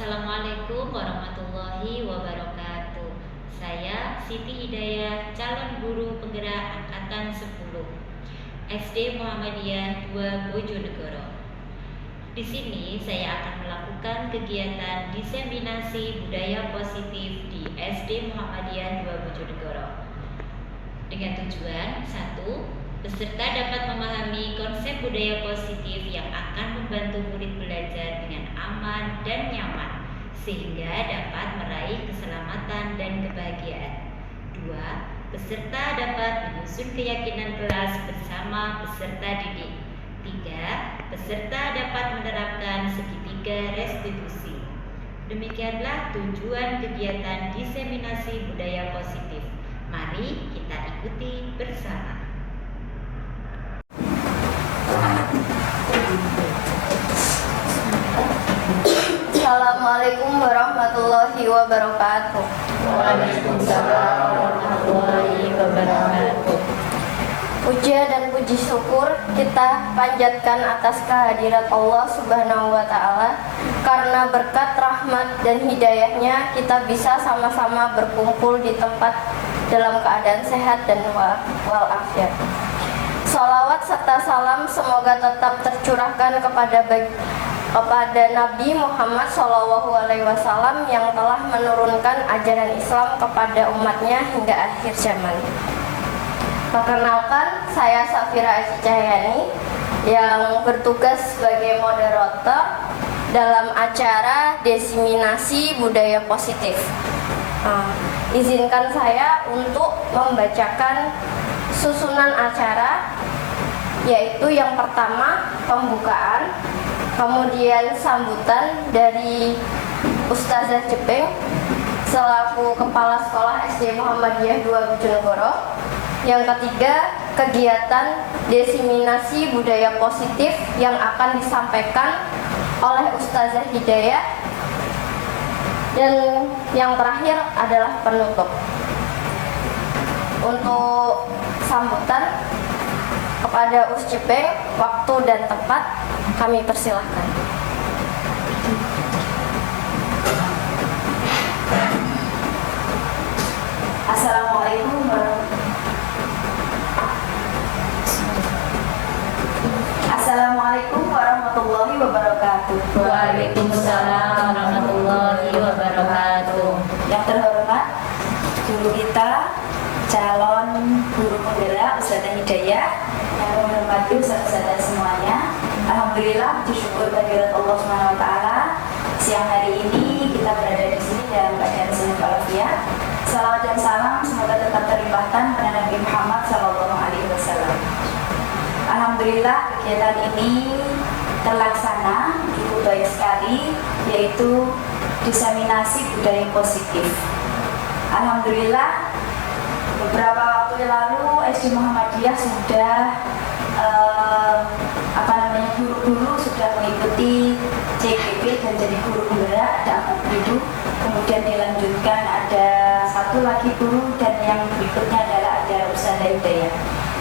Assalamualaikum warahmatullahi wabarakatuh. Saya Siti Hidayah, calon guru penggerak angkatan 10 SD Muhammadiyah 2 Bojonegoro. Di sini saya akan melakukan kegiatan diseminasi budaya positif di SD Muhammadiyah 2 Bojonegoro. Dengan tujuan 1. Peserta dapat memahami konsep budaya positif yang akan membantu murid belajar dengan aman dan nyaman, sehingga dapat meraih keselamatan dan kebahagiaan. 2. Peserta dapat menyusun keyakinan kelas bersama peserta didik. 3. Peserta dapat menerapkan segitiga restitusi. Demikianlah tujuan kegiatan diseminasi budaya positif. Mari kita ikuti bersama. Assalamualaikum warahmatullahi wabarakatuh. Waalaikumsalam warahmatullahi wabarakatuh. Puja dan puji syukur kita panjatkan atas kehadirat Allah Subhanahu wa Ta'ala, karena berkat rahmat dan hidayahnya kita bisa sama-sama berkumpul di tempat dalam keadaan sehat dan walafiat. Salawat serta salam semoga tetap tercurahkan kepada Nabi Muhammad SAW yang telah menurunkan ajaran Islam kepada umatnya hingga akhir zaman. Perkenalkan, saya Safira Aji Cahyani yang bertugas sebagai moderator dalam acara diseminasi budaya positif. Izinkan saya untuk membacakan susunan acara, yaitu yang pertama pembukaan, kemudian sambutan dari Ustazah Jepeng selaku Kepala Sekolah SD Muhammadiyah 2 Bojonegoro. Yang ketiga, kegiatan diseminasi budaya positif yang akan disampaikan oleh Ustazah Hidayah. Dan yang terakhir adalah penutup. Untuk sambutan kepada Us Jepeng, waktu dan tempat kami persilahkan. Assalamualaikum warahmatullahi wabarakatuh. Waalaikumsalam warahmatullahi wabarakatuh. Yang terhormat guru kita, calon guru penggerak Ustazah Hidayah, yang menghormati ustazah semuanya. Alhamdulillah, bersyukur kehadirat Allah Subhanahu wa Ta'ala. Siang hari ini kita berada di sini dalam keadaan sehat walafiat. Salawat dan salam semoga tetap terlimpahkan pada Nabi Muhammad SAW. Alhamdulillah, kegiatan ini terlaksana cukup baik sekali, yaitu diseminasi budaya positif. Alhamdulillah, beberapa waktu lalu SD Muhammadiyah sudah guru-guru sudah mengikuti CGP dan jadi guru penggerak, ada 4 kemudian dilanjutkan ada satu lagi guru, dan yang berikutnya adalah ada Ustazah Hidayah.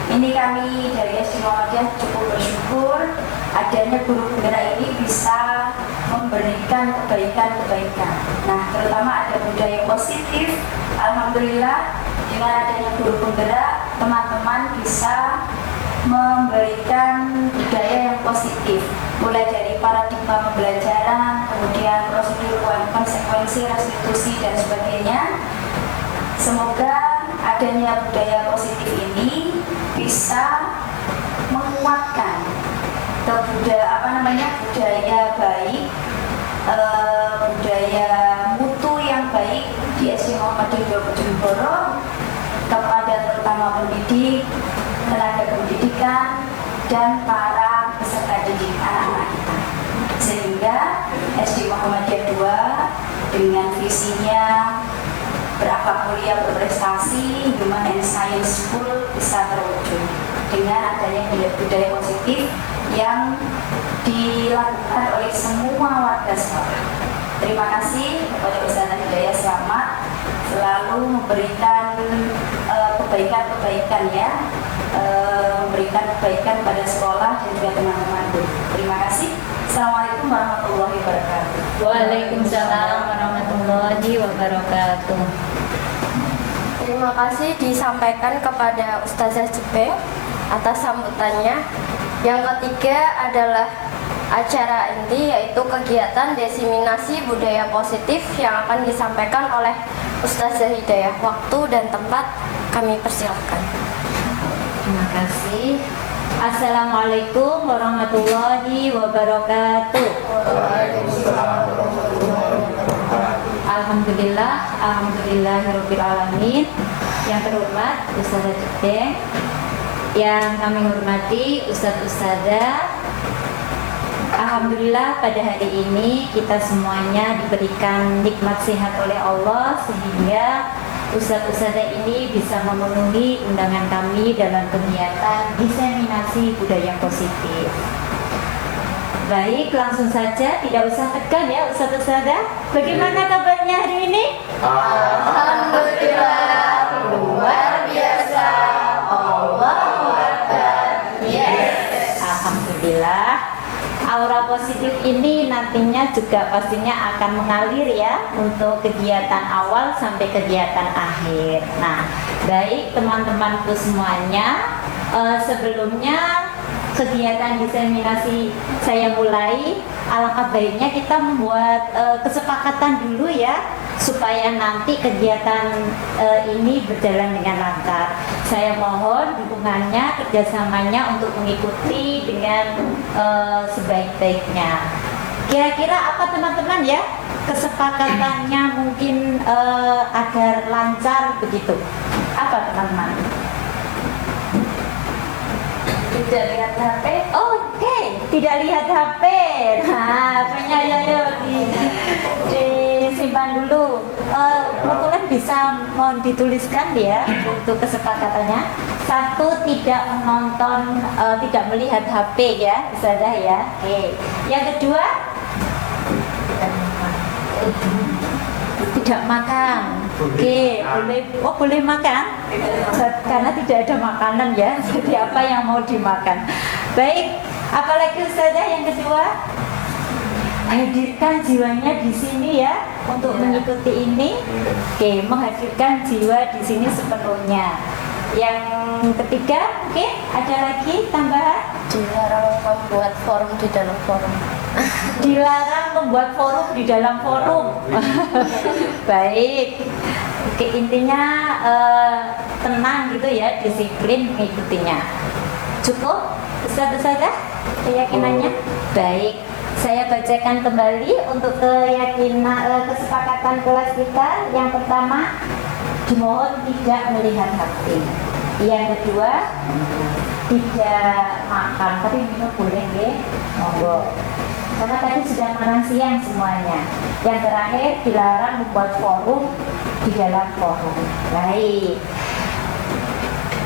Ini kami dari SD Muhammadiyah cukup bersyukur adanya guru penggerak ini bisa memberikan kebaikan-kebaikan. Nah, terutama ada budaya positif. Alhamdulillah, dengan adanya guru penggerak, teman-teman bisa memberikan budaya yang positif, mulai dari paradigma pembelajaran, kemudian prosedur, konsekuensi, restitusi, dan sebagainya. Semoga adanya budaya positif ini bisa menguatkan budaya baik, budaya mutu yang baik di SD Muhammadiyah 2 Bojonegoro kepada terutama pendidik, tenaga pendidikan, dan para peserta didik anak-anak kita, sehingga SD Muhammadiyah 2 dengan visinya berakhlak mulia berprestasi, Human and Science School bisa terwujud dengan adanya budaya positif yang dilakukan oleh semua warga sekolah. Terima kasih kepada Ustazah Hidayah, selamat selalu memberikan kebaikan-kebaikan ya, memberikan kebaikan pada sekolah dan juga teman-teman. Terima kasih. Assalamualaikum warahmatullahi wabarakatuh. Waalaikumsalam warahmatullahi wabarakatuh. Terima kasih disampaikan kepada Ustazah Jepeng atas sambutannya. Yang ketiga adalah acara inti, yaitu kegiatan diseminasi budaya positif yang akan disampaikan oleh Ustazah Hidayah. Waktu dan tempat kami persilakan. Terima kasih. Assalamualaikum warahmatullahi wabarakatuh. Alhamdulillahirabbil alamin. Yang terhormat Ustazah Jepeng, yang kami hormati Ustadz-Ustadzah. Alhamdulillah pada hari ini kita semuanya diberikan nikmat sehat oleh Allah sehingga Ustadz-Ustadzah ini bisa memenuhi undangan kami dalam kegiatan diseminasi budaya positif. Baik, langsung saja, tidak usah tegang ya Ustadz-Ustadzah. Bagaimana kabarnya hari ini? Alhamdulillah, luar biasa. Allahu Akbar. Yes. Alhamdulillah. Aura positif ini nantinya juga pastinya akan mengalir ya untuk kegiatan awal sampai kegiatan akhir. Nah, baik teman-temanku semuanya, sebelumnya kegiatan diseminasi saya mulai, alangkah baiknya kita membuat kesepakatan dulu ya, supaya nanti kegiatan ini berjalan dengan lancar. Saya mohon dukungannya, kerjasamanya untuk mengikuti dengan sebaik-baiknya. Kira-kira apa teman-teman ya kesepakatannya mungkin agar lancar begitu? Apa teman-teman? Tidak lihat HP. Oke, tidak lihat HP. Nah, punya ya disimpan dulu. Kebetulan bisa mohon dituliskan ya untuk kesepakatannya. Satu, tidak menonton, tidak melihat HP ya, Ustazah ya. Oke. Yang kedua, tidak makan. Oke, boleh makan karena tidak ada makanan ya. Jadi apa yang mau dimakan? Baik, apalagi Ustazah yang kedua, hadirkan jiwanya di sini ya untuk mengikuti ini. Oke, menghadirkan jiwa di sini sepenuhnya. Yang ketiga, oke, ada lagi tambahan? Dilarang membuat forum di dalam forum. Dilarang membuat forum di dalam forum. Baik. Oke, intinya tenang gitu ya, disiplin mengikutinya. Cukup? Ustazah keyakinannya? Baik. Saya bacakan kembali untuk keyakinan kesepakatan kelas kita. Yang pertama, dimohon tidak melihat HP. Yang kedua, tidak makan, tapi minum boleh ya, monggo. Karena tadi sudah makan siang semuanya. Yang terakhir, dilarang membuat forum di dalam forum. Baik.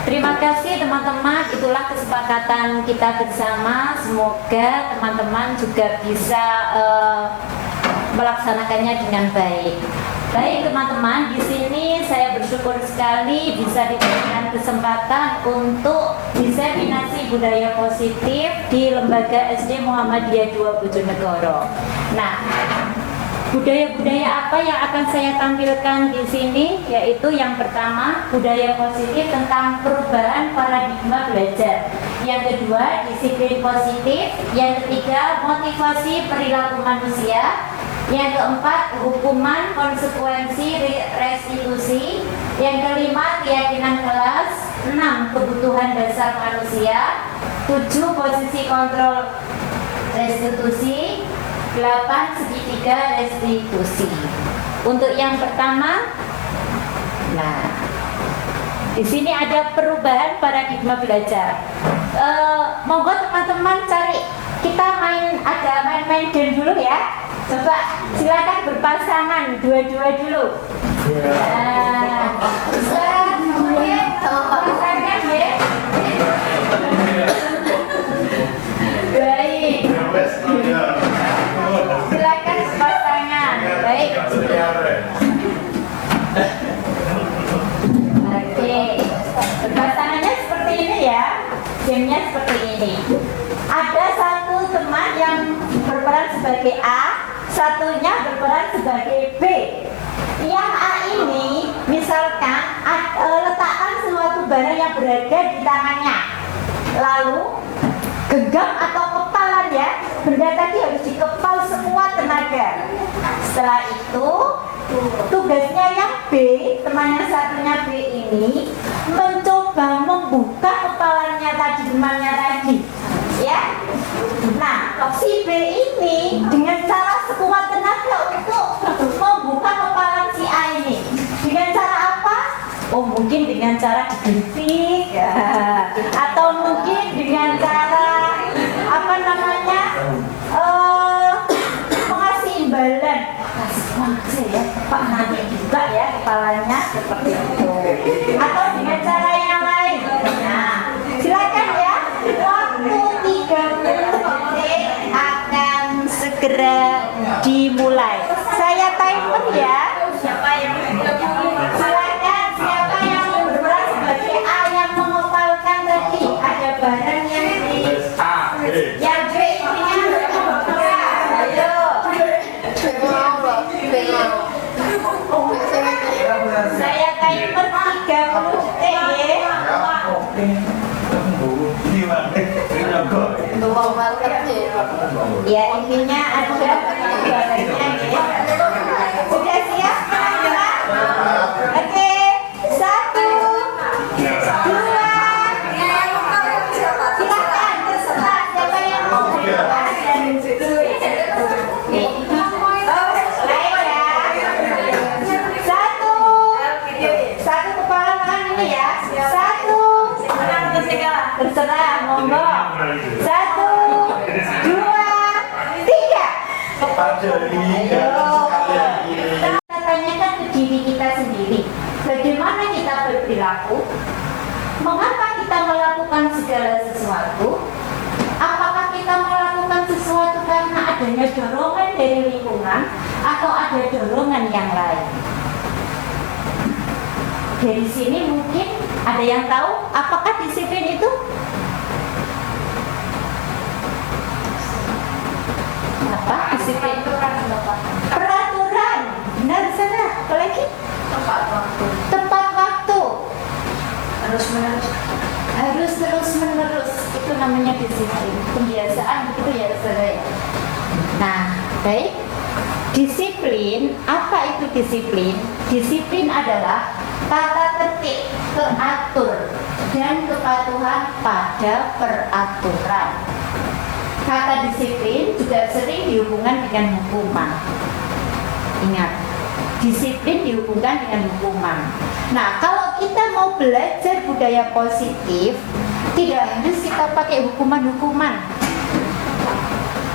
Terima kasih teman-teman, itulah kesepakatan kita bersama. Semoga teman-teman juga bisa melaksanakannya dengan baik. Baik teman-teman, di sini saya bersyukur sekali bisa diberikan kesempatan untuk diseminasi budaya positif di Lembaga SD Muhammadiyah 2 Bojonegoro. Nah, budaya-budaya apa yang akan saya tampilkan di sini? Yaitu yang pertama, budaya positif tentang perubahan paradigma belajar. Yang kedua, disiplin positif. Yang ketiga, motivasi perilaku manusia. Yang keempat, hukuman, konsekuensi, restitusi. Yang kelima, keyakinan kelas. 6, kebutuhan dasar manusia. 7, posisi kontrol restitusi. 8, segitiga restitusi. Untuk yang pertama, nah, di sini ada perubahan paradigma belajar. Monggo teman-teman cari, kita main game dulu ya. Coba silakan berpasangan dua-dua dulu. Nah, bisa pasangan ya. Baik. Silakan berpasangan. Baik. Oke. Berpasangannya seperti ini ya. Gamenya seperti ini. Ada satu teman yang berperan sebagai A, satunya berperan sebagai B. Yang A ini misalkan letakkan suatu barang yang berada di tangannya, lalu genggam atau kepalan ya, benda tadi harus dikepal sekuat tenaga. Setelah itu tugasnya yang B, teman yang satunya B ini mencoba membuka kepalanya tadi, temannya tadi ya. Nah, si B ini dengan cara sekuat tenaga untuk membuka kepalan si A ini. Dengan cara apa? Oh, mungkin dengan cara digentik ya. Atau mungkin dengan cara apa namanya? Mengasih imbalan. Makasih ya, Pak, nanti juga ya kepalanya seperti itu. Atau dengan cara yang lain. Nah, silakan ya. Waktu 30 detik akan segera dimulai. Saya timer ya. Silakan siapa yang berperan sebagai A yang mengepalkan tadi. Ada barang yang di yang B intinya bergerak. Ayo. Saya timer 30 detik ya. Ya, intinya ada barangnya ya. Sudah siap semua? Oke, 1, 2, silakan terserah siapa yang mau bergerak dan satu kepala tangan ini ya. Satu, terserah monggo. 1, 2, 3. Kita tanyakan ke diri kita sendiri, bagaimana kita berperilaku, mengapa kita melakukan segala sesuatu, apakah kita melakukan sesuatu karena adanya dorongan dari lingkungan atau ada dorongan yang lain. Dari sini mungkin ada yang tahu apakah disiplin itu? Apa disiplin? Peraturan. Benar salah. Apa lagi? Tepat waktu. Harus terus menerus. Itu namanya disiplin. Pembiasaan itu ya saudara. Nah, baik. Disiplin, apa itu disiplin? Disiplin adalah tata tertib, teratur, dan kepatuhan pada peraturan. Kata disiplin juga sering dihubungkan dengan hukuman. Ingat, disiplin dihubungkan dengan hukuman. Nah, kalau kita mau belajar budaya positif, tidak harus kita pakai hukuman-hukuman.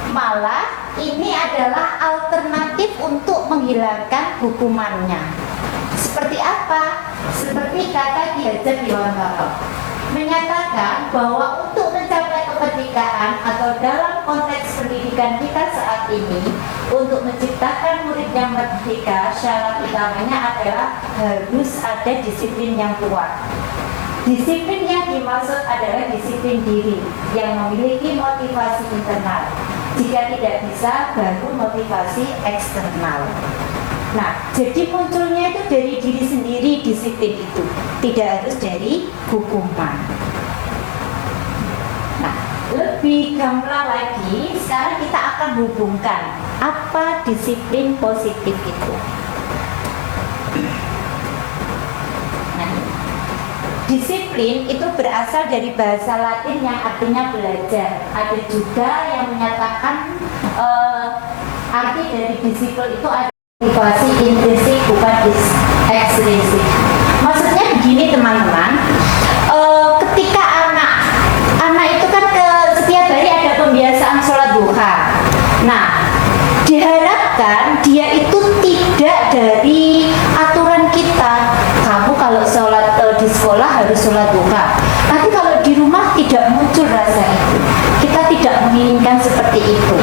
Malah ini adalah alternatif untuk menghilangkan hukumannya. Seperti apa? Seperti kata Ki Hajar Dewantara menyatakan bahwa untuk mencapai kemerdekaan atau dalam konteks pendidikan kita saat ini, untuk menciptakan murid yang merdeka, syarat utamanya adalah harus ada disiplin yang kuat. Disiplin yang dimaksud adalah disiplin diri yang memiliki motivasi internal. Jika tidak bisa, baru motivasi eksternal. Nah, jadi munculnya itu dari diri sendiri disiplin itu, tidak harus dari hukuman. Nah, lebih gamblang lagi, sekarang kita akan hubungkan apa disiplin positif itu. Nah, disiplin itu berasal dari bahasa Latin yang artinya belajar. Ada juga yang menyatakan arti dari disiplin itu ada motivasi intrinsik bukan ekstrinsik. Maksudnya begini teman-teman, ketika anak itu kan setiap hari ada pembiasaan sholat duha. Nah, diharapkan dia itu tidak dari aturan kita. Kamu kalau sholat di sekolah harus sholat duha. Tapi kalau di rumah tidak muncul rasa itu. Kita tidak menginginkan seperti itu.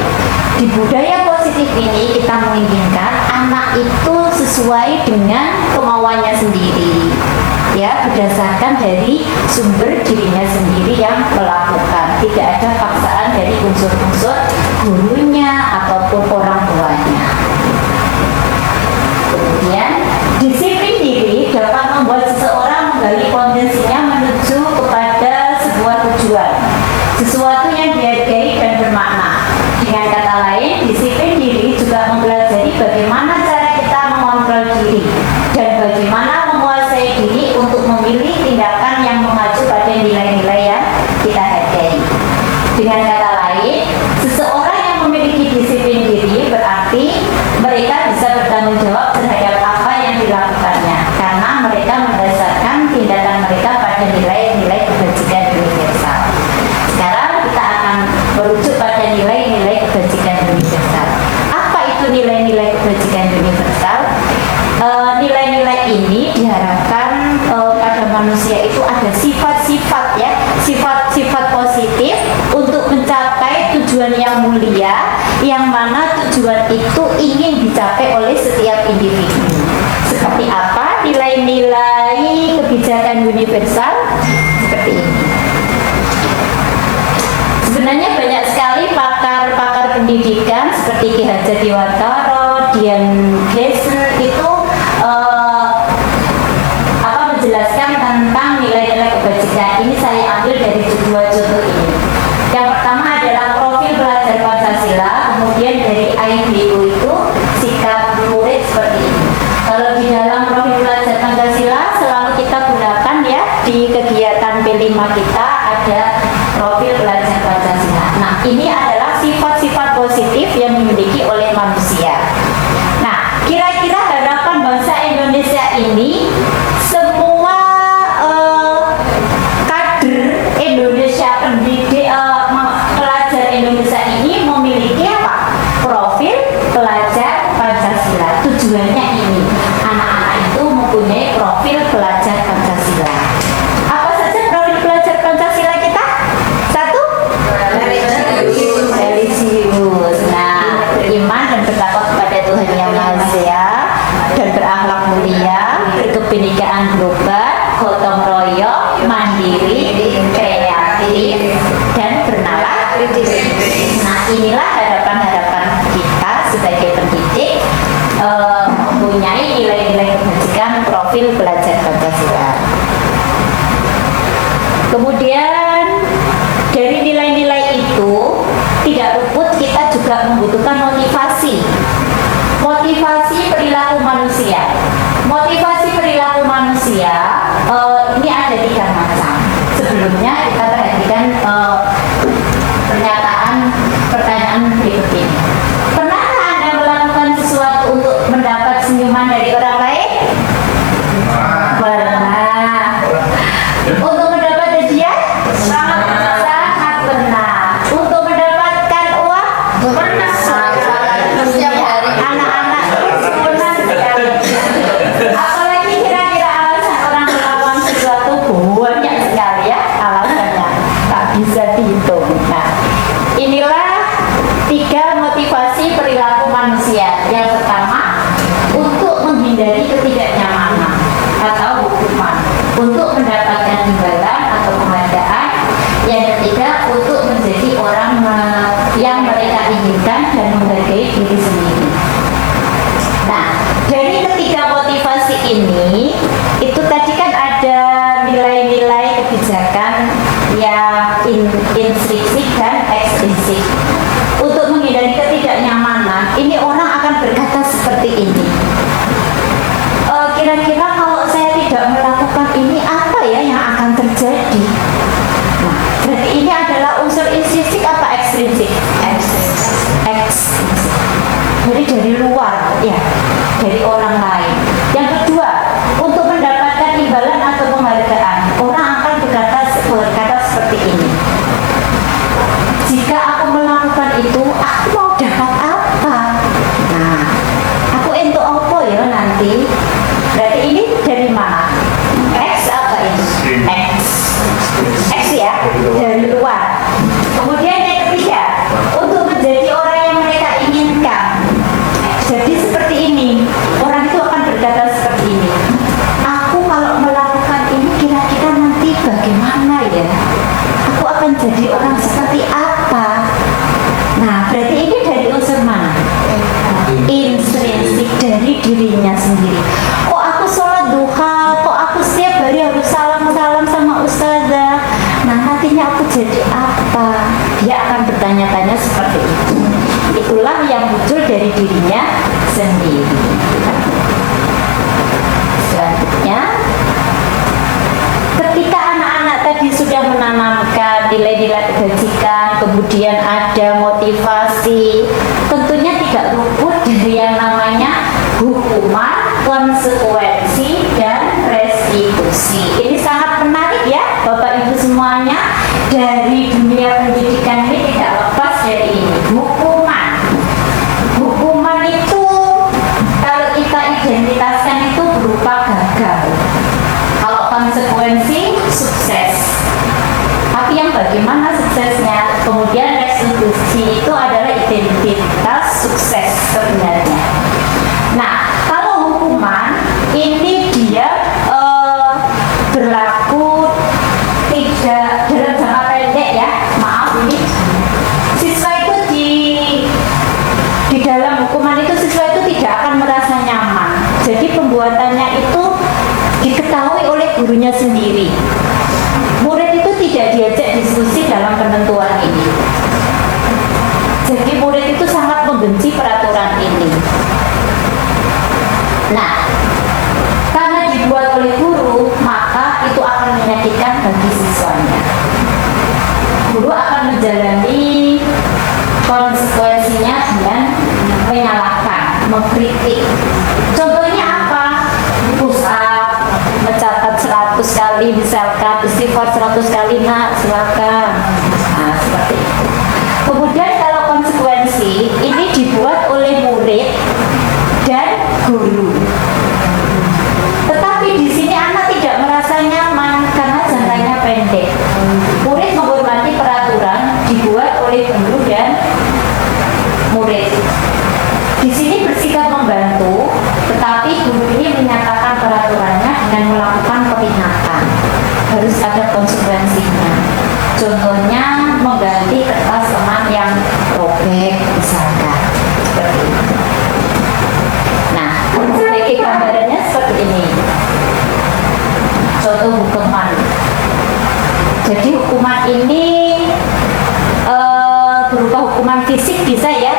Di budaya positif ini kita menginginkan anak itu sesuai dengan kemauannya sendiri, ya, berdasarkan dari sumber dirinya sendiri yang melakukan. Tidak ada paksaan dari unsur-unsur gurunya ataupun orang tuanya. mereka bisa bertanggung jawab terhadap apa yang dilakukannya karena mereka mendasarkan tindakan mereka pada nilai-nilai kebajikan universal. Sekarang kita akan merujuk pada nilai-nilai kebajikan universal. Apa itu nilai-nilai kebajikan universal? Nilai-nilai ini diharapkan pada manusia itu ada sifat-sifat ya, sifat-sifat positif untuk mencapai tujuan yang mulia, yang mana tujuan itu ingin dicapai oleh setiap individu. Seperti apa nilai-nilai kebijakan universal? Seperti ini. Sebenarnya banyak sekali pakar-pakar pendidikan seperti Ki Hajar Dewantara, Dian Gesel itu menjelaskan tentang nilai-nilai kebajikan. Ini saya ambil dari dua contoh ini. Yang pertama adalah profil pelajar Pancasila, kemudian dari IBU itu sikap murid seperti ini. Kalau di dalam profil pelajar Pancasila selalu kita gunakan ya di kegiatan P5 kita ada profil pelajar Pancasila. Nah, ini adalah sifat-sifat positif yang dimiliki oleh manusia. Nah, kira-kira harapan bangsa Indonesia ini pelajar Indonesia ini memiliki apa? Profil pelajar Pancasila. Tujuannya ini, anak-anak itu mempunyai profil pelajar Pancasila. Apa saja profil pelajar Pancasila kita? Satu, religius. Nah, beriman dan bertakwa kepada Tuhan Yang Maha Esa dan berakhlak mulia, berkebinekaan global, gotong royong, mandiri, kreatif, dan bernalar. Nah, inilah harapan-harapan kita sebagai pendidik mempunyai nilai-nilai kebajikan profil pelajar Pancasila. Kemudian dari nilai-nilai itu tidak luput kita juga membutuhkan motivasi perilaku manusia. Motivasi perilaku manusia ini ada 3 macam. Sebelumnya kita perhatikan pertanyaan berikut ini. Pernahkah Anda melakukan sesuatu untuk mendapat senyuman dari orang lain? Pernah. Untuk mendapat hadiah? Sangat pernah. Untuk mendapatkan uang? Pernah. Anak-anak pernah sekali. Apalagi kira-kira alasan orang melakukan sesuatu banyak sekali ya alasannya, tak bisa dihitung. Nah, inilah 3 motivasi perilaku manusia. Yang pertama, untuk menghindari ketidaknyamanan atau hukuman, untuk mendapatkan imbalan atau penghargaan. Yang ketiga, untuk menjadi orang yang mereka inginkan dan menghargai diri sendiri. Nah, dari ketiga motivasi ini, itu tadi kan ada nilai-nilai kebijakan yang intrinsik dan ekstrinsik. Untuk menghindari ketidaknyamanan, ini orang akan berkata seperti ini. Kira-kira kalau saya tidak melakukan ini, apa ya yang akan terjadi? Nah, berarti ini adalah unsur intrinsik apa ekstrinsik? Ekstrinsik. Jadi dari luar, ya, dari orang lain. Yang kedua, untuk mendapatkan imbalan atau penghargaan, orang akan berkata seperti ini. Jika aku melakukan itu, aku mau dapat apa? Nah, aku entuk apa ya nanti? Berarti ini dari mana? X apa ini? X ya, dari luar. Kemudian yang ketiga, untuk menjadi orang yang mereka inginkan. Jadi seperti ini, orang itu akan berkata seperti ini. Aku kalau melakukan ini kira-kira nanti bagaimana ya? Aku akan jadi orang seperti apa? Nah, berarti ini dari unsur mana? Intrinsik, dari dirinya sendiri. Kok aku sholat duha, kok aku setiap hari harus salam-salam sama ustazah. Nah, nantinya aku jadi apa? Dia akan bertanya-tanya seperti itu. Itulah yang muncul dari dirinya sendiri. Selanjutnya, ketika anak-anak tadi sudah menanamkan nilai-nilai kebajikan, kemudian ada motivasi, tentunya tidak luput dari yang identitaskan itu berupa gagal. Kalau konsekuensi sukses. Tapi yang bagaimana suksesnya? Kemudian restitusi itu adalah identitas sukses sebenarnya. Nah, kalau hukuman ini dia berlaku tidak dalam jangka pendek ya. Maaf, ini siswa itu di dalam hukuman itu siswa itu tidak akan merasa nyaman. Jadi pembuatannya itu diketahui oleh gurunya sendiri. Murid itu tidak diajak diskusi dalam penentuan ini. Jadi murid itu sangat membenci peraturan ini. Nah, karena dibuat oleh guru, maka itu akan menyakitkan bagi siswanya. Guru akan menjalani konsekuensinya dengan menyalahkan, mengkritik. Contohnya apa? Push up, mencatat 100 kali misalkan, istighfar 100 kali, nak silakan. Nah, seperti itu. Kemudian kalau konsekuensi ini dibuat oleh murid dan guru. Tetapi di sini anak tidak merasa nyaman karena jangkanya pendek. Murid menghormati peraturan dibuat oleh guru dan murid. Di sini bersikap membantu, tetapi guru ini menyatakan peraturannya dengan melakukan peringatan. Harus ada konsekuensinya. Contohnya mengganti kertas teman yang robek misalkan. Seperti itu. Nah, sebagai gambarannya seperti ini. Contoh hukuman. Jadi hukuman ini berupa hukuman fisik bisa ya,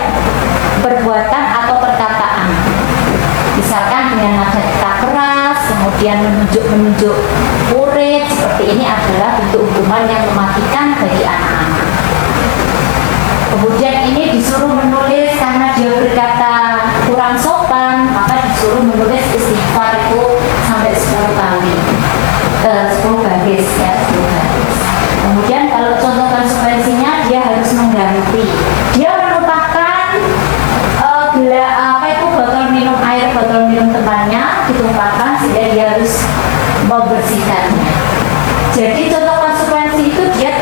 perbuatan atau perkataan. Misalkan dengan nada kata keras, kemudian menunjuk murid, seperti ini adalah bentuk hukuman yang mematikan bagi anak-anak. Kemudian ini disuruh menulis karena dia berkata kurang sopan, maka disuruh menulis istighfar itu sampai 10 kali, 10 baris ya, 10 baris. Kemudian kalau contoh konsekuensinya dia harus mengganti, dia melupakan botol minum air, botol minum temannya ditumpahkan sehingga dia harus membersihkannya. Jadi contoh konsekuensi itu dia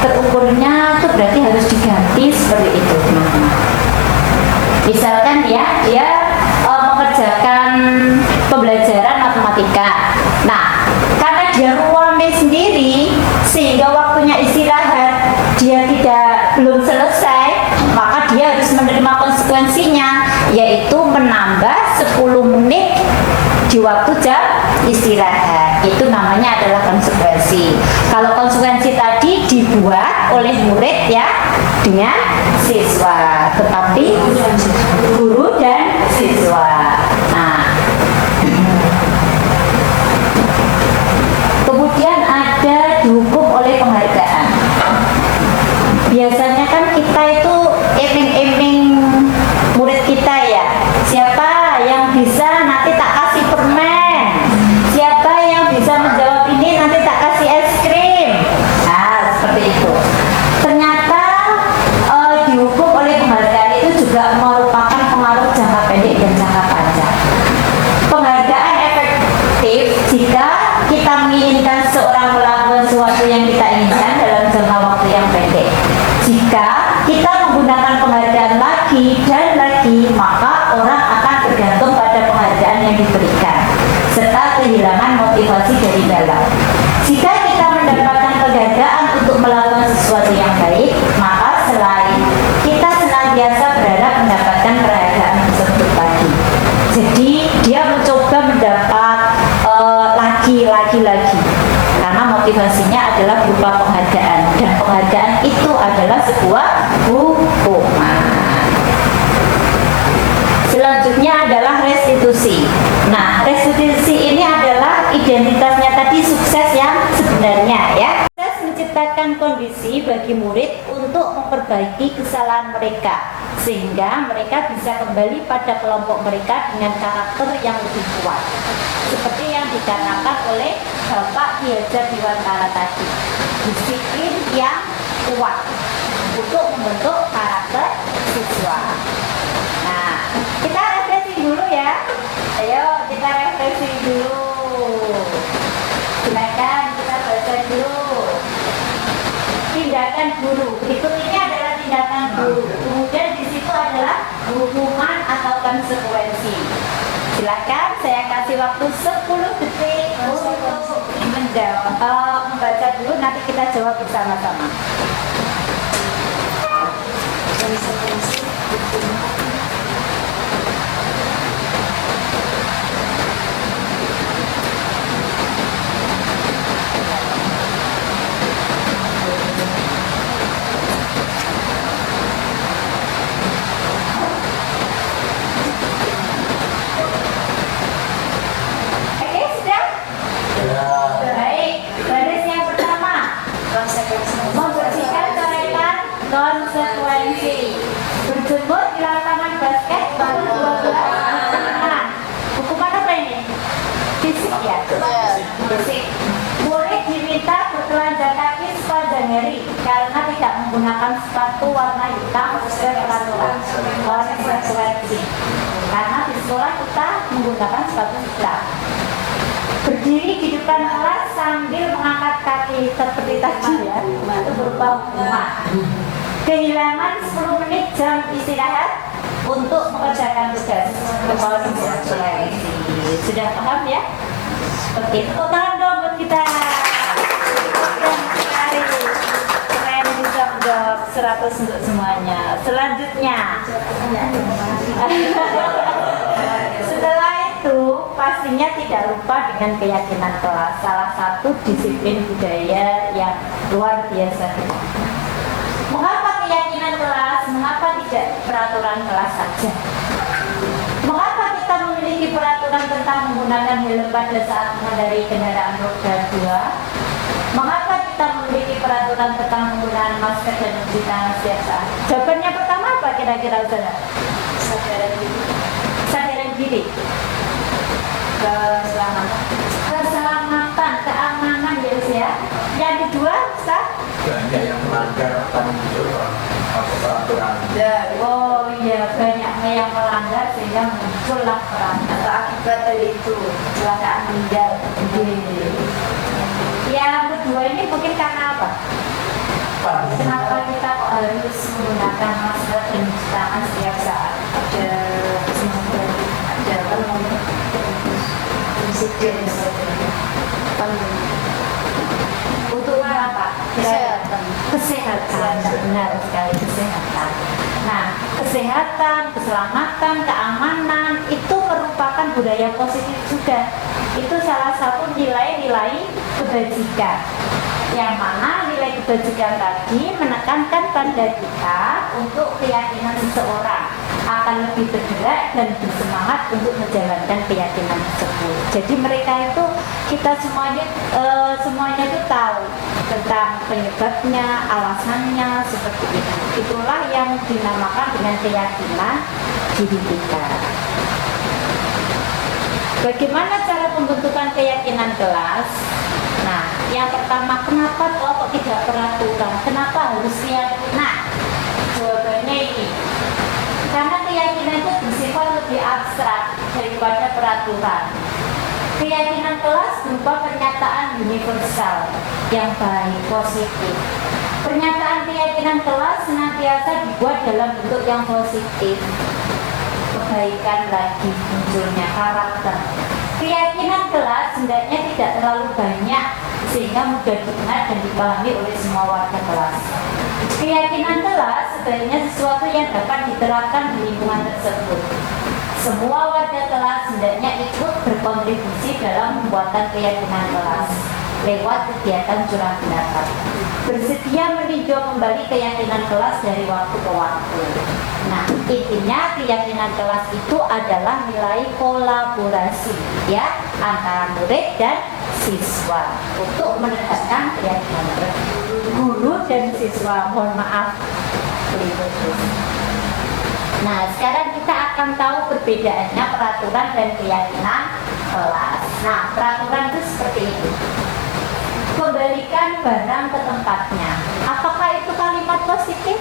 terukurnya itu berarti harus diganti seperti itu. Misalkan dia mengerjakan pembelajaran matematika. Nah, karena dia ruame sendiri sehingga waktunya istirahat dia belum selesai, maka dia harus menerima konsekuensinya, yaitu menambah 10 menit di waktu jam istirahat. Itu namanya adalah konsekuensi. Kalau konsekuensi tadi dibuat oleh murid ya dengan siswa, tetapi guru dan siswa. Nah, kemudian ada dihukum oleh penghargaan. Biasanya kan kita itu iming-iming murid kita ya, siapa yang bisa nanti tak kasih permen, siapa yang bisa menjawab ini nanti tak kasih es krim. Nah, seperti itu. Ternyata dihukum oleh penghargaan itu juga merupakan pengaruh jangka pendek dan jangka panjang. Penghargaan efektif jika kita menginginkan seorang melakukan sesuatu yang kita inginkan dalam jangka waktu yang pendek. Jika kita menggunakan penghargaan lagi dan lagi, maka orang akan bergantung pada penghargaan yang diberikan serta kehilangan motivasi dari dalam. Jika kita mendapatkan penghargaan untuk melakukan sesuatu yang baik, maka selain kita senantiasa berharap mendapatkan penghargaan tersebut lagi. Jadi dia mencoba mendapat lagi karena motivasinya adalah berupa penghargaan, dan penghargaan itu adalah sebuah hukuman. Selanjutnya adalah restitusi. Nah, restitusi ini adalah identitasnya tadi sukses yang sebenarnya ya. Sukses menciptakan kondisi bagi murid untuk memperbaiki kesalahan mereka sehingga mereka bisa kembali pada kelompok mereka dengan karakter yang lebih kuat. Seperti yang dikatakan oleh Bapak Ki Hajar Dewantara tadi, disiplin yang kuat untuk membentuk karakter siswa. Nah, kita refleksi dulu ya. konsekuensi. Silakan, saya kasih waktu 10 detik untuk menjawab. Membaca dulu, nanti kita jawab bersama-sama. Konsekuensi hukum. Oke, sudah? Baik, baris yang pertama, membersihkan coretan konsekuensi. Berjemur di lapangan basket baru 12. Hukuman apa ini? Fisik ya? Fisik. Murid diminta bertelanjang kaki sepanjang hari karena tidak menggunakan sepatu warna hitam sesuai peraturan. Konsekuensi. Karena di sekolah kita menggunakan sepatu hitam. Berdiri di depan kelas sambil mengangkat kaki seperti tadi ya, itu berupa hukuman. Kehilangan 10 menit jam istirahat untuk mengerjakan tugas. Konsekuensi. Sudah paham ya? Oke, tepuk tangan dong buat kita. Keren bisa menjawab 100 untuk semuanya. Selanjutnya, setelah itu pastinya tidak lupa dengan keyakinan kelas, salah satu disiplin budaya yang luar biasa. Mengapa keyakinan kelas? Mengapa tidak peraturan kelas saja? Mengapa kita memiliki peraturan tentang menggunakan helm pada saat mengendarai kendaraan roda 2? Mengapa kita memiliki peraturan tentang menggunakan masker dan mencuci tangan setiap saat? Jawabannya pertama apa kira-kira saudara? Kesadaran diri. Kesadaran diri. Keselamatan, keamanan ya. Yang kedua, Ustaz? Banyak yang melanggar muncul peraturan. Oh iya, banyaknya yang melanggar sehingga muncullah peraturan atau akibat dari itu kecelakaan meninggal. Yang kedua ini mungkin karena apa? Kenapa kita harus menggunakan masker dan mencuci tangan setiap saat? Untuk apa? Kesehatan. Benar sekali, kesehatan. Nah, kesehatan, keselamatan, keamanan itu merupakan budaya positif juga. Itu salah satu nilai-nilai kebajikan. Yang mana nilai kebajikan tadi menekankan pada kita untuk keyakinan seseorang akan lebih bergerak dan bersemangat untuk menjalankan keyakinan tersebut. Jadi mereka itu, kita semuanya itu tahu tentang penyebabnya, alasannya seperti itu. Itulah yang dinamakan dengan keyakinan diri kita. Bagaimana cara pembentukan keyakinan kelas? Nah, yang pertama, kenapa kelompok tidak peraturan? Kenapa harus keyakinan? Jawabannya ini, karena keyakinan itu bersifat lebih abstrak daripada peraturan. Keyakinan kelas berupa pernyataan universal yang baik, positif. Pernyataan keyakinan kelas senantiasa dibuat dalam bentuk yang positif. Kebaikan lagi munculnya karakter. Keyakinan kelas hendaknya tidak terlalu banyak sehingga mudah diingat dan dipahami oleh semua warga kelas. Keyakinan kelas sebenarnya sesuatu yang dapat diterapkan di lingkungan tersebut. Semua warga kelas hendaknya ikut berkontribusi dalam pembuatan keyakinan kelas lewat kegiatan curah pendapat. Bersedia meninjau kembali keyakinan kelas dari waktu ke waktu. Nah, intinya keyakinan kelas itu adalah nilai kolaborasi ya antara murid dan siswa untuk menegakkan keyakinan guru dan siswa. Mohon maaf. Nah, sekarang kita akan tahu perbedaannya peraturan dan keyakinan kelas. Nah, peraturan itu seperti ini. Kembalikan barang ke tempatnya. Apakah itu kalimat positif?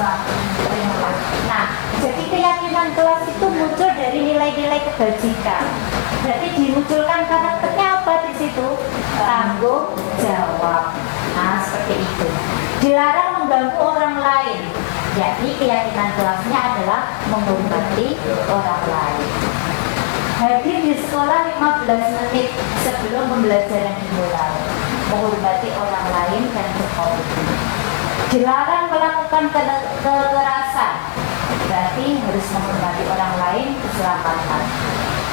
Nah, jadi keyakinan kelas itu muncul dari nilai-nilai kebajikan. Jadi dimunculkan karakternya apa di situ? Tanggung jawab. Nah, seperti itu. Dilarang mengganggu orang lain. Jadi keyakinan kelasnya adalah menghormati orang lain. Hadir di sekolah 15 menit sebelum pembelajaran dimulai. Menghormati orang lain dan berkomitmen. Dilarang melakukan kekerasan, berarti harus menghormati orang lain, keselamatan.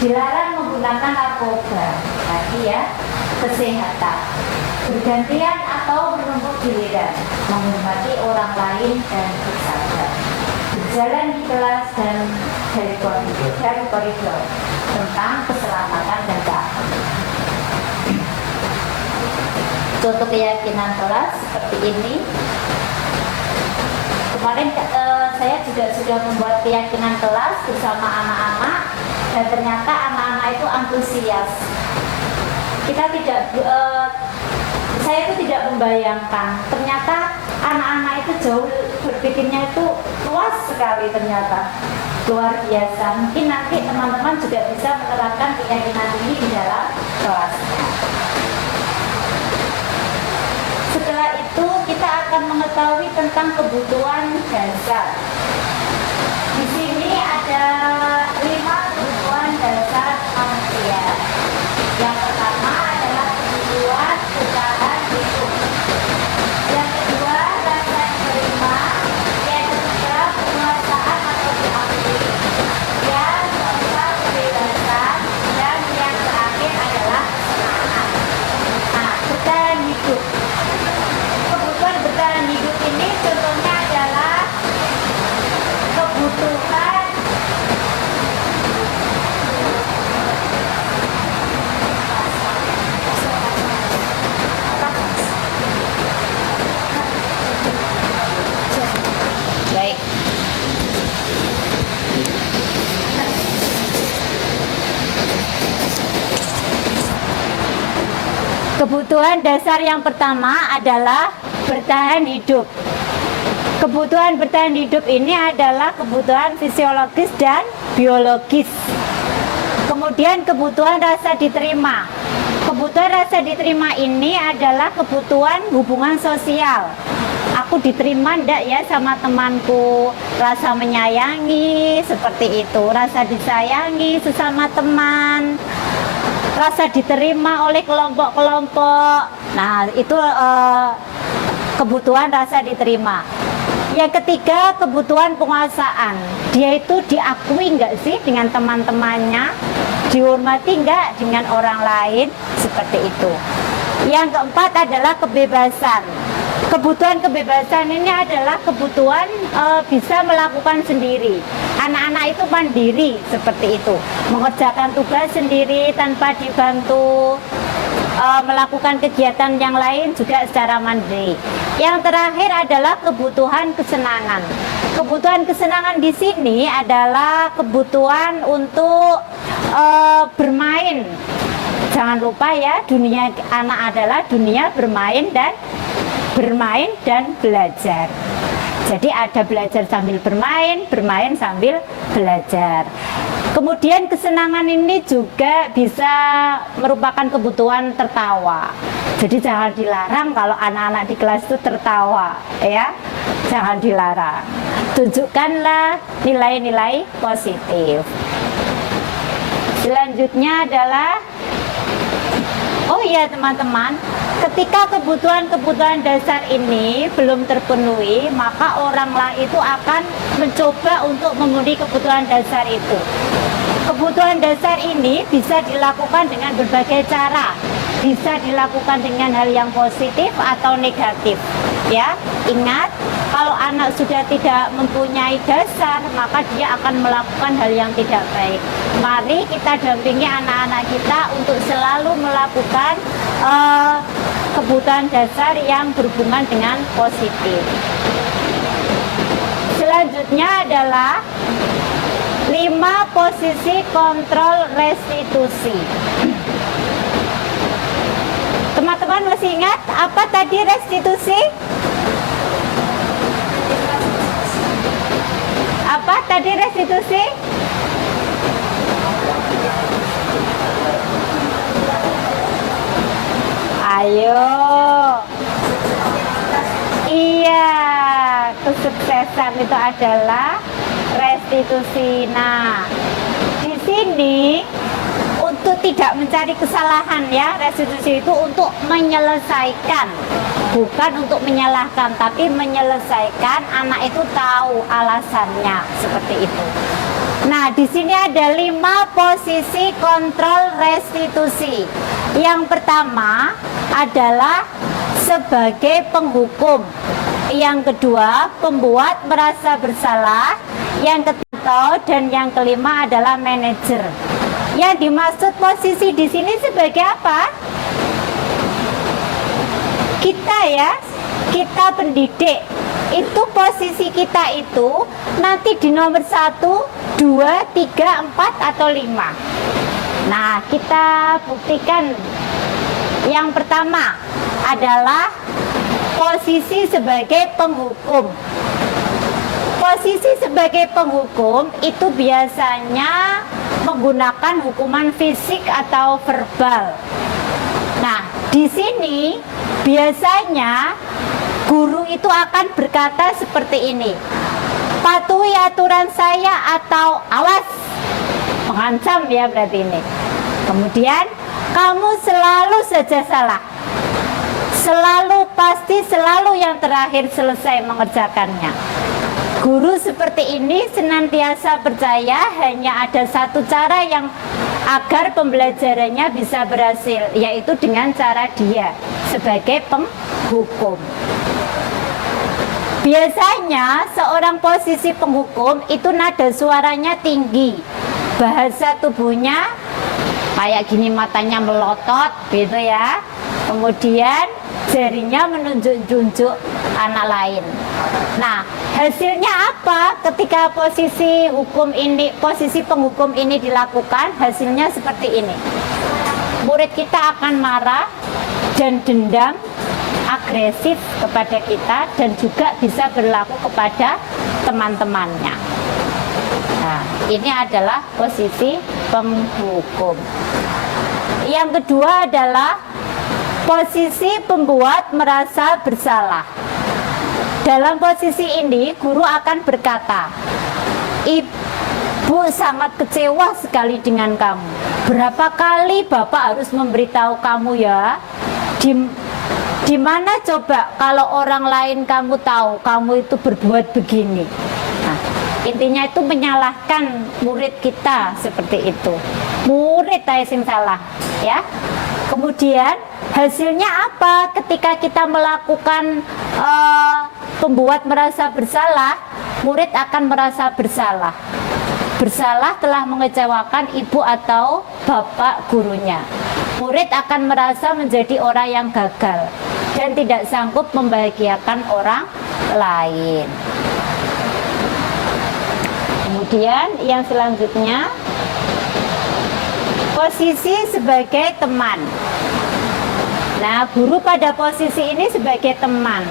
Dilarang menggunakan narkoba, berarti ya kesehatan. Bergantian atau menumpuk giliran, menghormati orang lain dan bersabar. Berjalan di kelas dan dari koridor tentang keselamatan dan keamanan. Contoh keyakinan kelas seperti ini. Kemarin saya juga sudah membuat keyakinan kelas bersama anak-anak dan ternyata anak-anak itu antusias. Saya itu tidak membayangkan ternyata anak-anak itu jauh berpikirnya itu luas sekali, ternyata luar biasa. Mungkin nanti teman-teman juga bisa menerapkan keyakinan ini di dalam kelasnya. Setelah itu kita akan mengetahui tentang kebutuhan dasar. Di sini ada 5 kebutuhan dasar manusia. Yang pertama adalah kebutuhan bertahan hidup. Yang kedua rasa terima. Yang ketiga penguasaan atau diakui. Yang keempat kebebasan. Dan yang terakhir adalah kesenangan. Nah, bertahan hidup. Kebutuhan bertahan hidup ini contohnya adalah kebutuhan baik. Kebutuhan dasar yang pertama adalah bertahan hidup. Kebutuhan bertahan hidup ini adalah kebutuhan fisiologis dan biologis. Kemudian kebutuhan rasa diterima. Kebutuhan rasa diterima ini adalah kebutuhan hubungan sosial. Aku diterima enggak ya sama temanku, rasa menyayangi seperti itu, rasa disayangi sesama teman, rasa diterima oleh kelompok-kelompok. Nah, itu kebutuhan rasa diterima. Yang ketiga, kebutuhan penguasaan. Dia itu diakui enggak sih dengan teman-temannya, dihormati enggak dengan orang lain, seperti itu. Yang keempat adalah kebebasan. Kebutuhan kebebasan ini adalah kebutuhan bisa melakukan sendiri. Anak-anak itu mandiri seperti itu, mengerjakan tugas sendiri tanpa dibantu, melakukan kegiatan yang lain juga secara mandiri. Yang terakhir adalah kebutuhan kesenangan. Kebutuhan kesenangan di sini adalah kebutuhan untuk bermain. Jangan lupa ya, dunia anak adalah dunia bermain dan belajar. Jadi ada belajar sambil bermain, bermain sambil belajar. Kemudian kesenangan ini juga bisa merupakan kebutuhan tertawa. Jadi jangan dilarang kalau anak-anak di kelas itu tertawa, ya. Jangan dilarang. Tunjukkanlah nilai-nilai positif. Selanjutnya adalah, oh iya teman-teman, ketika kebutuhan-kebutuhan dasar ini belum terpenuhi, maka orang lain itu akan mencoba untuk memenuhi kebutuhan dasar itu. Kebutuhan dasar ini bisa dilakukan dengan berbagai cara. Bisa dilakukan dengan hal yang positif atau negatif. Ya, ingat, kalau anak sudah tidak mempunyai dasar, maka dia akan melakukan hal yang tidak baik. Mari kita dampingi anak-anak kita untuk selalu melakukan kebutuhan dasar yang berhubungan dengan positif. Selanjutnya adalah 5 posisi kontrol restitusi. Teman-teman masih ingat apa tadi restitusi? Apa tadi restitusi? Ayo. Iya, kesuksesan. ihsan itu adalah restitusi. Nah, di sini untuk tidak mencari kesalahan ya, restitusi itu untuk menyelesaikan, bukan untuk menyalahkan, tapi menyelesaikan. Anak itu tahu alasannya seperti itu. Nah, di sini ada 5 posisi kontrol restitusi. Yang pertama adalah sebagai penghukum. Yang kedua, pembuat merasa bersalah. Yang ketiga dan yang kelima adalah manajer. Yang dimaksud posisi di sini sebagai apa? Kita ya, kita pendidik. Itu posisi kita itu nanti di nomor 1, 2, 3, 4 atau 5. Nah, kita buktikan. Yang pertama adalah posisi sebagai penghukum. Posisi sebagai penghukum itu biasanya menggunakan hukuman fisik atau verbal. Nah, di sini biasanya guru itu akan berkata seperti ini, patuhi aturan saya atau awas, mengancam ya berarti ini. Kemudian kamu selalu saja salah, selalu pasti selalu yang terakhir selesai mengerjakannya. Guru seperti ini senantiasa percaya hanya ada satu cara yang agar pembelajarannya bisa berhasil, yaitu dengan cara dia sebagai penghukum. Biasanya seorang posisi penghukum itu nada suaranya tinggi, bahasa tubuhnya kayak gini, matanya melotot gitu ya. Kemudian jarinya menunjuk-nunjuk anak lain. Nah, hasilnya apa ketika posisi penghukum ini dilakukan? Hasilnya seperti ini. Murid kita akan marah dan dendam, agresif kepada kita, dan juga bisa berlaku kepada teman-temannya. Nah, ini adalah posisi penghukum. Yang kedua adalah posisi pembuat merasa bersalah. Dalam posisi ini, guru akan berkata, Ibu sangat kecewa sekali dengan kamu. Berapa kali Bapak harus memberitahu kamu ya? Di mana coba kalau orang lain kamu tahu kamu itu berbuat begini? Nah, intinya itu menyalahkan murid kita seperti itu. Murid sing salah, ya. Kemudian hasilnya apa ketika kita melakukan pembuat merasa bersalah? Murid akan merasa bersalah. Bersalah telah mengecewakan ibu atau bapak gurunya. Murid akan merasa menjadi orang yang gagal dan tidak sanggup membahagiakan orang lain. Kemudian yang selanjutnya, posisi sebagai teman. Nah, guru pada posisi ini sebagai teman.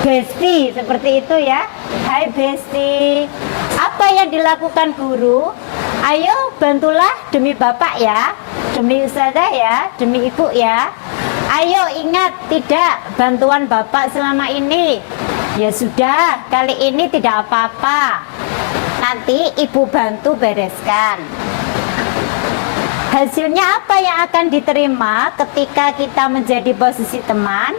Besti, seperti itu ya. Hai Besti. Apa yang dilakukan guru? Ayo bantulah demi bapak ya, demi ustazah ya, demi ibu ya. Ayo ingat, tidak bantuan bapak selama ini. Ya sudah, kali ini tidak apa-apa. Nanti ibu bantu bereskan. Hasilnya apa yang akan diterima ketika kita menjadi posisi teman?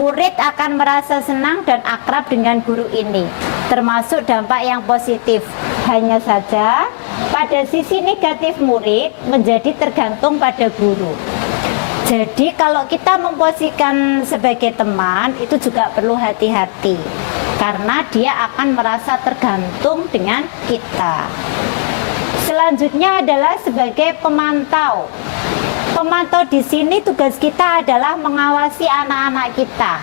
Murid akan merasa senang dan akrab dengan guru ini, termasuk dampak yang positif. Hanya saja pada sisi negatif murid menjadi tergantung pada guru. Jadi kalau kita memposisikan sebagai teman itu juga perlu hati-hati, karena dia akan merasa tergantung dengan kita. Selanjutnya adalah sebagai pemantau. Pemantau di sini tugas kita adalah mengawasi anak-anak kita.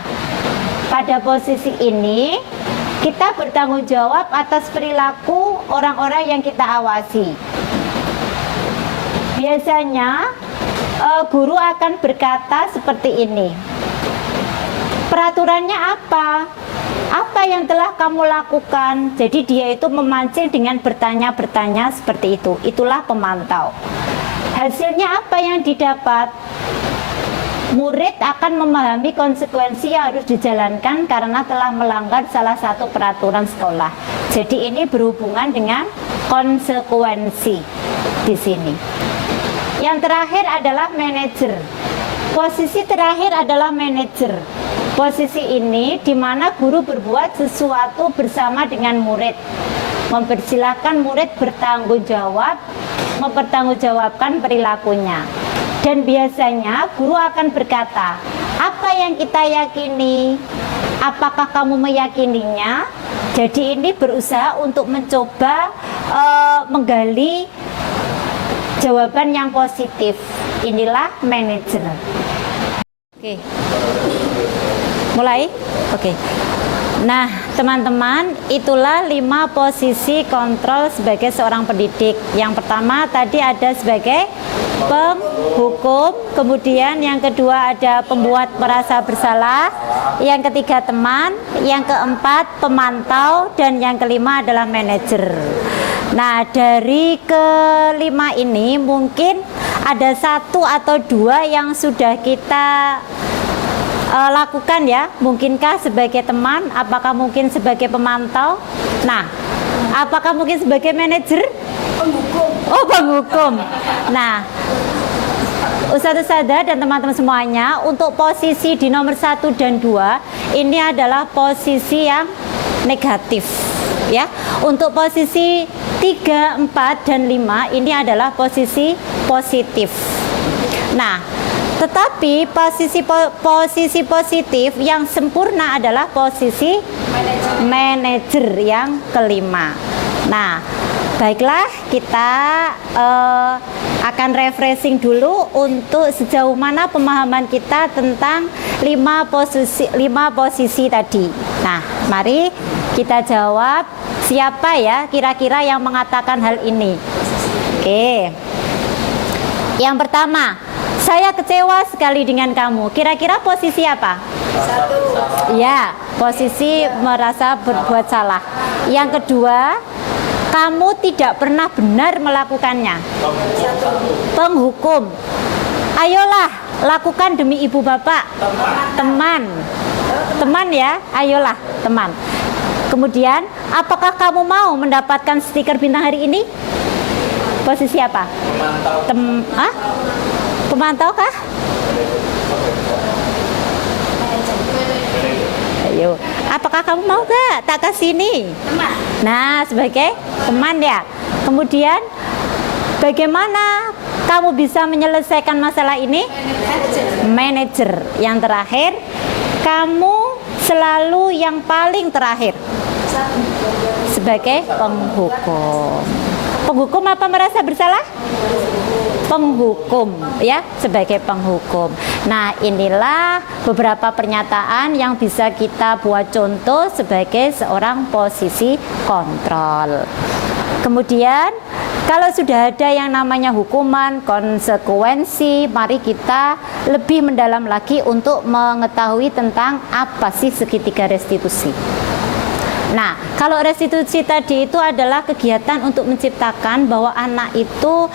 Pada posisi ini, kita bertanggung jawab atas perilaku orang-orang yang kita awasi. Biasanya, guru akan berkata seperti ini. Peraturannya apa? Apa yang telah kamu lakukan? Jadi dia itu memancing dengan bertanya-bertanya seperti itu. Itulah pemantau. Hasilnya apa yang didapat? murid akan memahami konsekuensi yang harus dijalankan karena telah melanggar salah satu peraturan sekolah. Jadi ini berhubungan dengan konsekuensi di sini. Yang terakhir adalah manajer. Posisi terakhir adalah manajer. Posisi ini di mana guru berbuat sesuatu bersama dengan murid, mempersilahkan murid bertanggung jawab, mempertanggungjawabkan perilakunya. Dan biasanya guru akan berkata, apa yang kita yakini? Apakah kamu meyakininya? Jadi ini berusaha untuk mencoba menggali jawaban yang positif. Inilah manajer. Oke. Mulai? Oke. Nah, teman-teman, itulah 5 posisi kontrol sebagai seorang pendidik. Yang pertama tadi ada sebagai penghukum, kemudian yang kedua ada pembuat merasa bersalah, yang ketiga teman, yang keempat pemantau, dan yang kelima adalah manajer. Nah, dari kelima ini mungkin ada 1 atau 2 yang sudah kita lakukan ya. Mungkinkah sebagai teman? Apakah mungkin sebagai pemantau? Nah, apakah mungkin sebagai manajer? Penghukum. Oh, penghukum. Nah, Ustadz-ustadzah dan teman-teman semuanya, untuk posisi di nomor 1 dan 2 ini adalah posisi yang negatif ya. Untuk posisi 3, 4 dan 5 ini adalah posisi positif. Nah, tetapi posisi positif yang sempurna adalah posisi manajer yang kelima. Nah, baiklah, kita akan refreshing dulu untuk sejauh mana pemahaman kita tentang 5 posisi tadi. Nah, mari kita jawab, siapa ya kira-kira yang mengatakan hal ini? Oke. Yang pertama, saya kecewa sekali dengan kamu. Kira-kira posisi apa? 1. Ya, posisi merasa berbuat salah. Yang kedua, kamu tidak pernah benar melakukannya. Penghukum. Ayolah, lakukan demi ibu bapak. Teman. Teman ya, ayolah, teman. Kemudian, apakah kamu mau mendapatkan stiker bintang hari ini? Posisi apa? Pemantau kah? Ayo, apakah kamu mau gak tak kasih ini? Teman. Nah, sebagai teman ya. Kemudian, bagaimana kamu bisa menyelesaikan masalah ini? Manajer. Yang terakhir, kamu selalu yang paling terakhir sebagai penghukum. Penghukum apa merasa bersalah? Penghukum ya, sebagai penghukum. Nah, inilah beberapa pernyataan yang bisa kita buat contoh sebagai seorang posisi kontrol. Kemudian kalau sudah ada yang namanya hukuman, konsekuensi, mari kita lebih mendalam lagi untuk mengetahui tentang apa sih segitiga restitusi. Nah, kalau restitusi tadi itu adalah kegiatan untuk menciptakan bahwa anak itu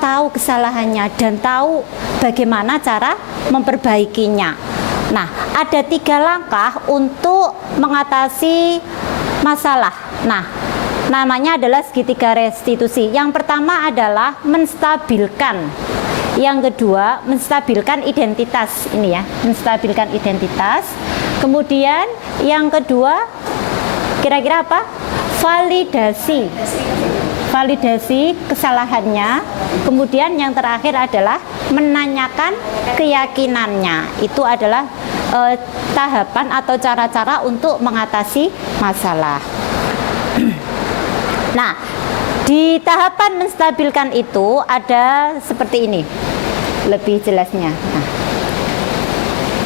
tahu kesalahannya dan tahu bagaimana cara memperbaikinya. Nah, ada 3 langkah untuk mengatasi masalah. Nah, namanya adalah segitiga restitusi. Yang pertama adalah menstabilkan. Yang kedua, menstabilkan identitas. Ini ya, menstabilkan identitas. Kemudian yang kedua, kira-kira apa? Validasi. Validasi kesalahannya. Kemudian yang terakhir adalah menanyakan keyakinannya. Itu adalah tahapan atau cara-cara untuk mengatasi masalah. Nah, di tahapan menstabilkan itu ada seperti ini, lebih jelasnya. Nah,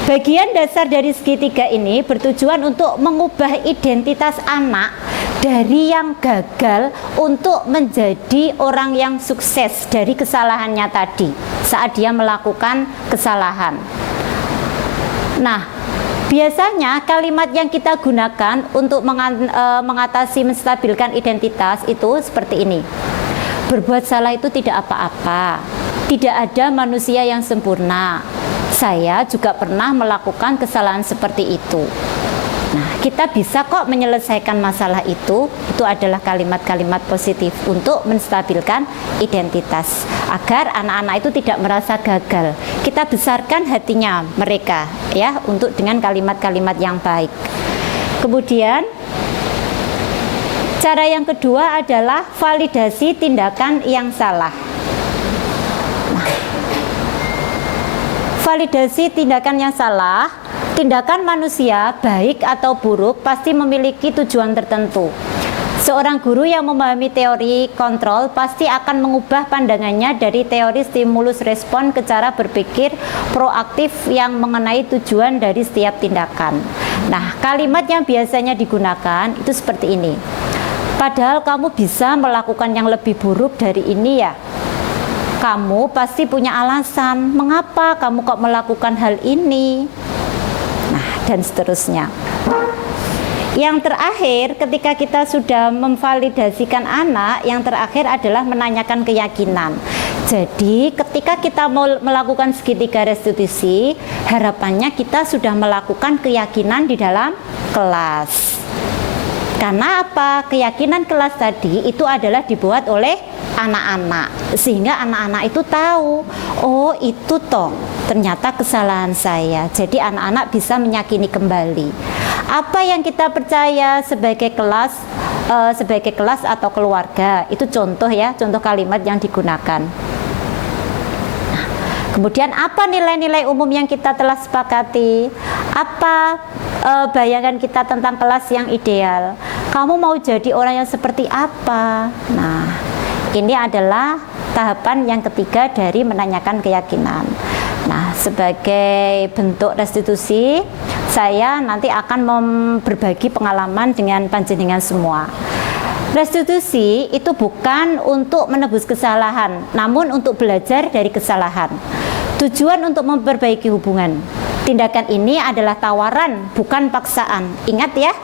bagian dasar dari segitiga ini bertujuan untuk mengubah identitas anak dari yang gagal untuk menjadi orang yang sukses dari kesalahannya tadi saat dia melakukan kesalahan. Nah, biasanya kalimat yang kita gunakan untuk mengatasi menstabilkan identitas itu seperti ini. Berbuat salah itu tidak apa-apa. Tidak ada manusia yang sempurna. Saya juga pernah melakukan kesalahan seperti itu. Nah, kita bisa kok menyelesaikan masalah itu. Itu adalah kalimat-kalimat positif untuk menstabilkan identitas agar anak-anak itu tidak merasa gagal. Kita besarkan hatinya mereka ya untuk dengan kalimat-kalimat yang baik. Kemudian cara yang kedua adalah validasi tindakan yang salah. Validasi tindakan yang salah, tindakan manusia baik atau buruk pasti memiliki tujuan tertentu. Seorang guru yang memahami teori kontrol pasti akan mengubah pandangannya dari teori stimulus respon ke cara berpikir proaktif yang mengenai tujuan dari setiap tindakan. Nah, kalimat yang biasanya digunakan itu seperti ini. Padahal kamu bisa melakukan yang lebih buruk dari ini ya. Kamu pasti punya alasan mengapa kamu kok melakukan hal ini. Nah, dan seterusnya. Yang terakhir, ketika kita sudah memvalidasikan anak, yang terakhir adalah menanyakan keyakinan. Jadi, ketika kita mau melakukan segitiga restitusi, harapannya kita sudah melakukan keyakinan di dalam kelas. Karena apa? Keyakinan kelas tadi itu adalah dibuat oleh anak-anak, sehingga anak-anak itu tahu, oh itu toh ternyata kesalahan saya. Jadi anak-anak bisa meyakini kembali apa yang kita percaya sebagai kelas atau keluarga. Itu contoh ya, contoh kalimat yang digunakan. Kemudian apa nilai-nilai umum yang kita telah sepakati? Apa bayangan kita tentang kelas yang ideal? Kamu mau jadi orang yang seperti apa? Nah, ini adalah tahapan yang ketiga dari menanyakan keyakinan. Nah, sebagai bentuk restitusi, saya nanti akan berbagi pengalaman dengan panjenengan semua. Restitusi itu bukan untuk menebus kesalahan, namun untuk belajar dari kesalahan. Tujuan untuk memperbaiki hubungan. Tindakan ini adalah tawaran, bukan paksaan. Ingat ya,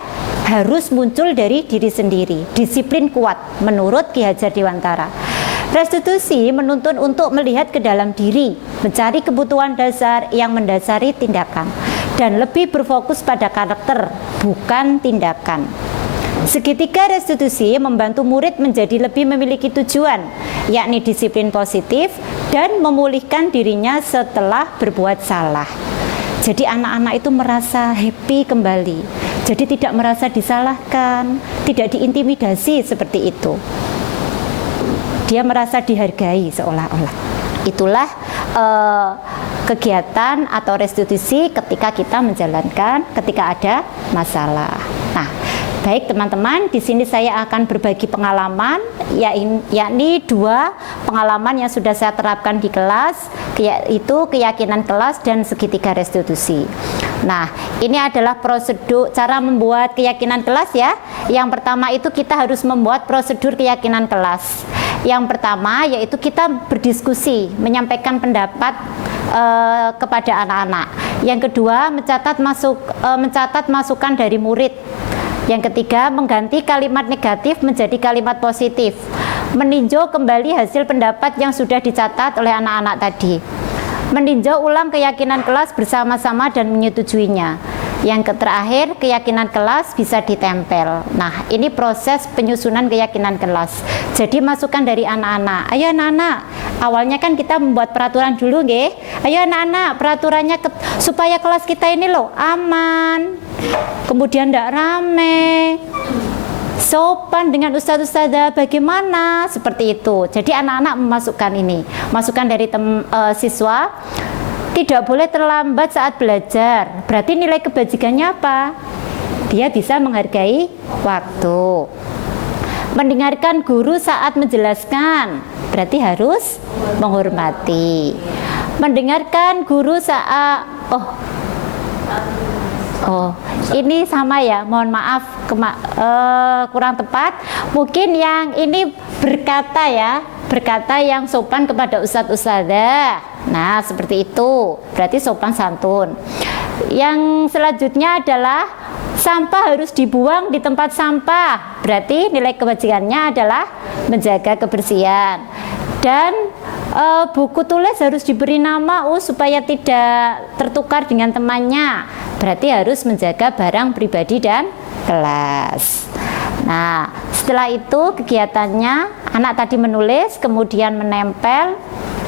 harus muncul dari diri sendiri. Disiplin kuat, menurut Ki Hajar Dewantara. Restitusi menuntun untuk melihat ke dalam diri, mencari kebutuhan dasar yang mendasari tindakan, dan lebih berfokus pada karakter, bukan tindakan. Segitiga restitusi membantu murid menjadi lebih memiliki tujuan, yakni disiplin positif dan memulihkan dirinya setelah berbuat salah. Jadi anak-anak itu merasa happy kembali. Jadi tidak merasa disalahkan, tidak diintimidasi seperti itu. Dia merasa dihargai seolah-olah. Itulah kegiatan atau restitusi ketika kita menjalankan ketika ada masalah. Nah, baik teman-teman, di sini saya akan berbagi pengalaman, yakni 2 pengalaman yang sudah saya terapkan di kelas, yaitu keyakinan kelas dan segitiga restitusi. Nah, ini adalah prosedur cara membuat keyakinan kelas ya. Yang pertama itu kita harus membuat prosedur keyakinan kelas. Yang pertama yaitu kita berdiskusi, menyampaikan pendapat kepada anak-anak. Yang kedua, mencatat masukan dari murid. Yang ketiga, mengganti kalimat negatif menjadi kalimat positif. Meninjau kembali hasil pendapat yang sudah dicatat oleh anak-anak tadi. Meninjau ulang keyakinan kelas bersama-sama dan menyetujuinya. Yang terakhir, keyakinan kelas bisa ditempel. Nah, ini proses penyusunan keyakinan kelas. Jadi masukan dari anak-anak. Ayo anak-anak, awalnya kan kita membuat peraturan dulu nggih. Ayo anak-anak, peraturannya supaya kelas kita ini loh aman. Kemudian tidak rame. Sopan dengan ustadz-ustadzah, bagaimana? Seperti itu. Jadi anak-anak memasukkan ini. Masukan dari siswa. Tidak boleh terlambat saat belajar. Berarti nilai kebajikannya apa? Dia bisa menghargai waktu. Mendengarkan guru saat menjelaskan, berarti harus menghormati. Mendengarkan guru saat ini sama ya, mohon maaf kurang tepat. Mungkin yang ini berkata yang sopan kepada ustadz-ustadzah. Nah, seperti itu. Berarti sopan santun. Yang selanjutnya adalah sampah harus dibuang di tempat sampah. Berarti nilai kebajikannya adalah menjaga kebersihan. Dan buku tulis harus diberi nama supaya tidak tertukar dengan temannya. Berarti harus menjaga barang pribadi dan kelas. Nah, setelah itu kegiatannya anak tadi menulis, kemudian menempel.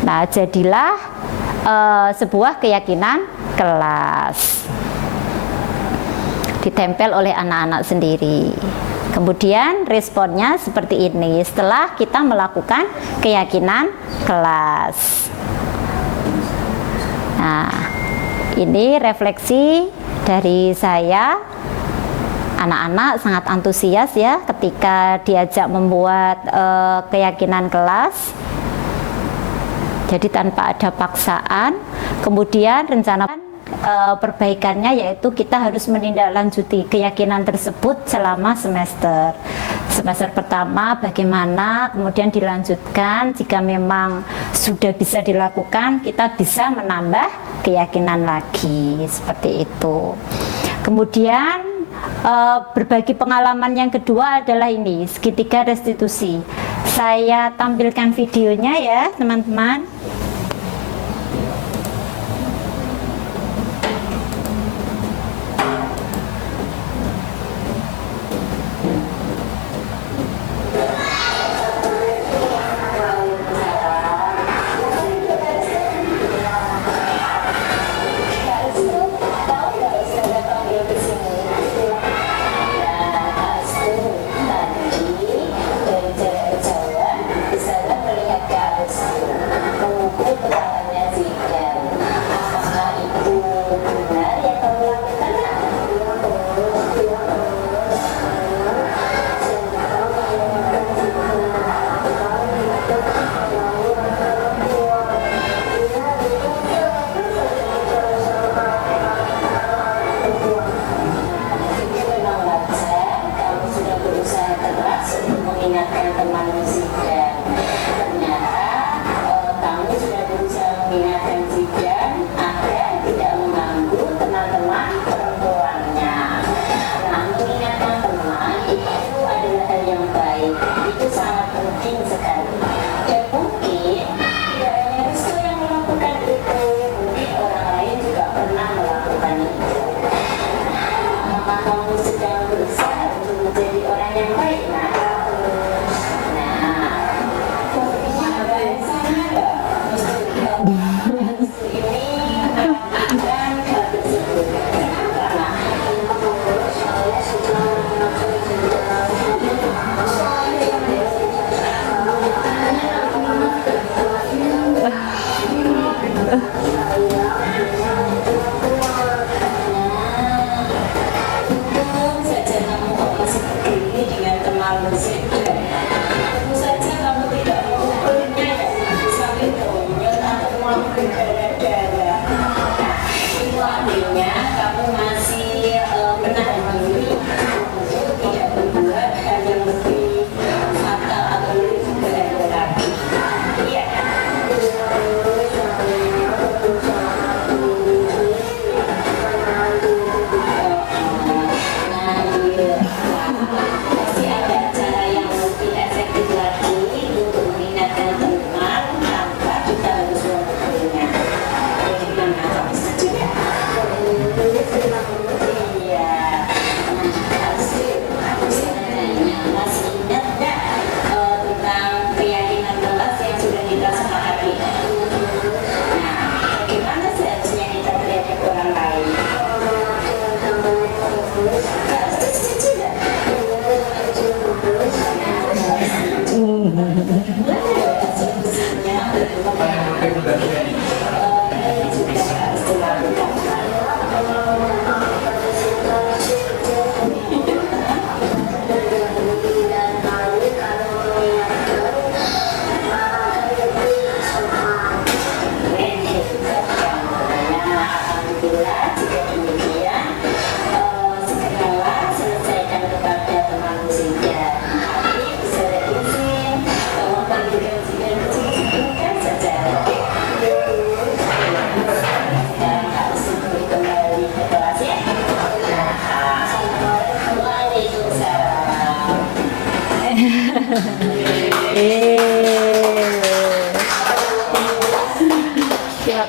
Nah, jadilah sebuah keyakinan kelas. Ditempel oleh anak-anak sendiri. Kemudian responnya seperti ini setelah kita melakukan keyakinan kelas. Nah, ini refleksi dari saya. Anak-anak sangat antusias ya ketika diajak membuat keyakinan kelas. Jadi tanpa ada paksaan. Kemudian rencana perbaikannya yaitu kita harus menindaklanjuti keyakinan tersebut selama semester. Semester pertama bagaimana, kemudian dilanjutkan jika memang sudah bisa dilakukan, kita bisa menambah keyakinan lagi seperti itu. Kemudian berbagi pengalaman yang kedua adalah ini, segitiga restitusi. Saya tampilkan videonya ya teman-teman.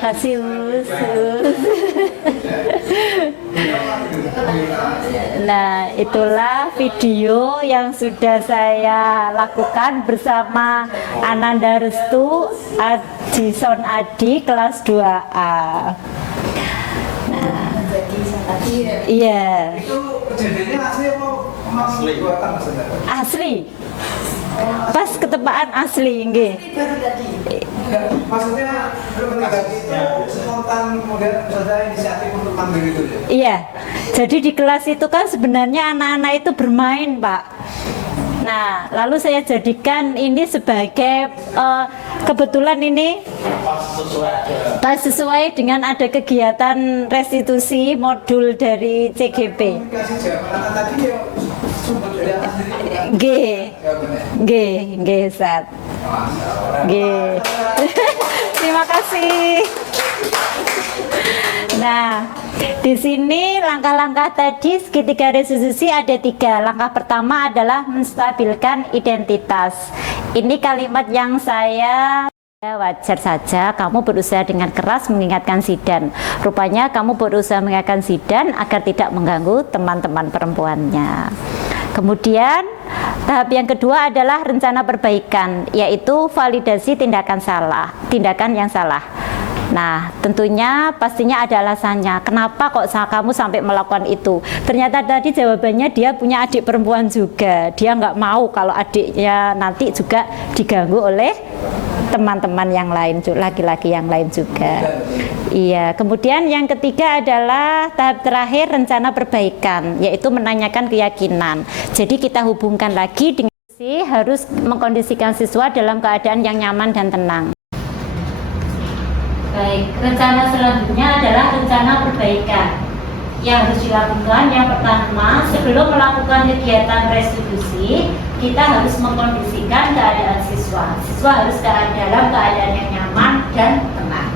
kasih Us. Nah, itulah video yang sudah saya lakukan bersama Ananda Restu Adison Adi kelas 2A. Iya. Itu kejadiannya asli apa asli buatan maksudnya? Asli. Pas ketepaan asli nggih. Baru tadi. Maksudnya itu spontan kemudian ada inisiatif untuk manggil itu ya? Iya. Jadi di kelas itu kan sebenarnya anak-anak itu bermain, Pak. Nah, lalu saya jadikan ini sebagai kebetulan ini pas sesuai dengan ada kegiatan restitusi modul dari CGP. Komunikasi jawaban tadi ya sumber dari atas sendiri. G, Ustaz. G. Terima kasih. Nah, di sini langkah-langkah tadi segitiga restitusi ada 3. Langkah pertama adalah menstabilkan identitas. Ini kalimat yang saya wajar saja kamu berusaha dengan keras mengingatkan Zidan. Rupanya kamu berusaha mengingatkan Zidan agar tidak mengganggu teman-teman perempuannya. Kemudian tahap yang kedua adalah rencana perbaikan, yaitu validasi tindakan yang salah. Nah, tentunya pastinya ada alasannya. Kenapa kok kamu sampai melakukan itu? Ternyata tadi jawabannya dia punya adik perempuan juga. Dia nggak mau kalau adiknya nanti juga diganggu oleh teman-teman yang lain, laki-laki yang lain juga. Iya. Kemudian yang ketiga adalah tahap terakhir rencana perbaikan, yaitu menanyakan keyakinan. Jadi kita hubungkan lagi dengan harus mengkondisikan siswa dalam keadaan yang nyaman dan tenang. Baik, rencana selanjutnya adalah rencana perbaikan yang harus dilakukan. Yang pertama, sebelum melakukan kegiatan restitusi, kita harus mengkondisikan keadaan siswa. Siswa harus dalam keadaan yang nyaman dan tenang.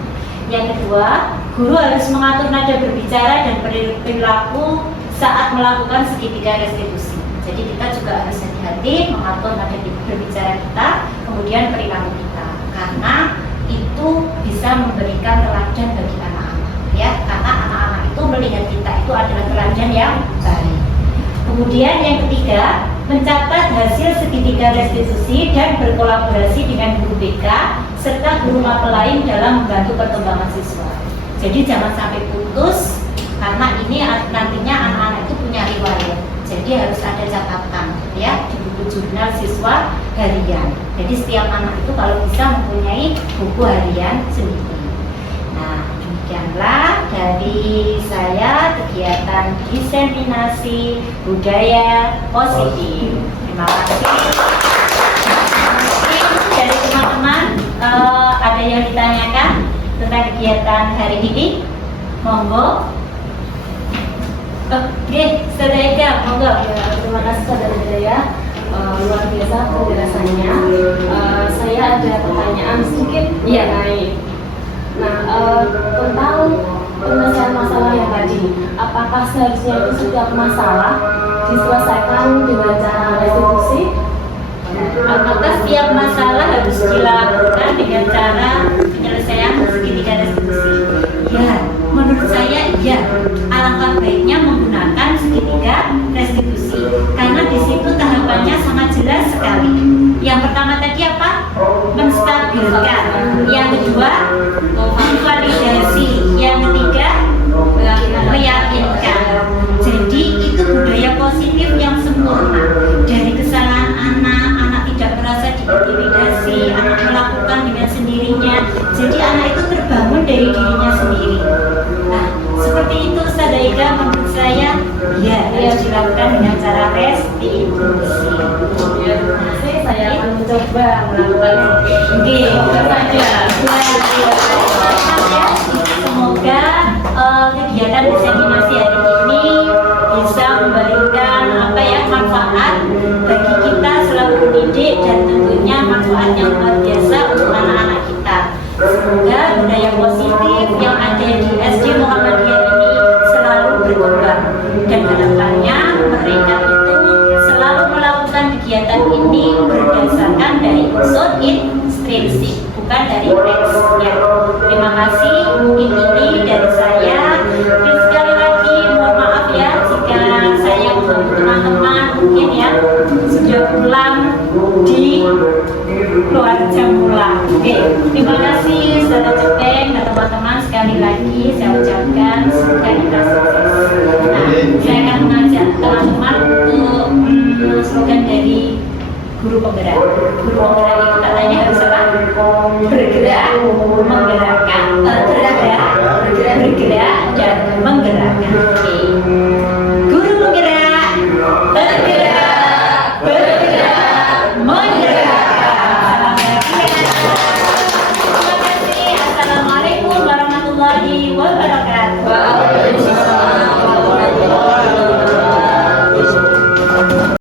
Yang kedua, guru harus mengatur nada berbicara dan perilaku saat melakukan segitiga restitusi. Jadi kita juga harus hati-hati mengatur nada berbicara kita, kemudian perilaku kita, karena itu bisa memberikan teladan bagi anak-anak, ya, karena anak-anak itu melihat kita itu adalah teladan yang baik. Kemudian yang ketiga, mencatat hasil segitiga restitusi dan berkolaborasi dengan guru BK serta guru mapel lain dalam membantu perkembangan siswa. Jadi jangan sampai putus, karena ini nantinya anak-anak itu punya riwayat. Jadi harus ada catatan, ya, di buku jurnal siswa harian. Jadi setiap anak itu kalau bisa mempunyai buku harian sendiri. Nah, demikianlah dari saya kegiatan diseminasi budaya positif. Terima kasih. Mungkin dari teman-teman ada yang ditanyakan tentang kegiatan hari ini? Monggo. Oke, Saudara Eka, monggo. Ya, terima kasih Saudara Hidayah. Luar biasa penjelasannya. Saya ada pertanyaan sedikit mengenai tentang penyelesaian masalah yang tadi. Apakah seharusnya itu setiap masalah diselesaikan dengan cara restitusi? Apakah setiap masalah harus dilakukan dengan cara penyelesaian segitiga restitusi? Ya, menurut saya ya. Alangkah baiknya menggunakan segitiga restitusi, karena di situ tahapannya sangat jelas sekali. Yang pertama tadi apa? Menstabilkan. Yang kedua, memvalidasi. Yang ketiga, meyakinkan. Jadi itu budaya positif yang sempurna. Dari kesalahan anak tidak merasa diintimidasi, anak melakukan dengan sendirinya. Jadi anak itu terbangun dari dirinya sendiri. Nah, seperti itu Ustazah Eka, menurut saya ya harus dilakukan dengan cara restitusi. Ya, saya akan mencoba melakukan Semoga semoga kegiatan diseminasi hari ini bisa memberikan manfaat bagi kita selalu mendidik, dan tentunya manfaat yang luar biasa untuk anak-anak kita. Semoga budaya positif yang ada di SD Muhammadiyah ini selalu berkembang, dan harapannya mereka itu selalu melakukan kegiatan ini berdasarkan dari unsur intrinsik, bukan dari teks. Ya, terima kasih. keluarga mula. Oke, terima kasih saudara Cepeng dan teman-teman, sekali lagi saya ucapkan semoga kita sukses. Nah, saya akan mengajak teman-teman untuk slogan dari guru penggerak. Guru penggerak itu katanya harus apa? Bergerak, menggerak.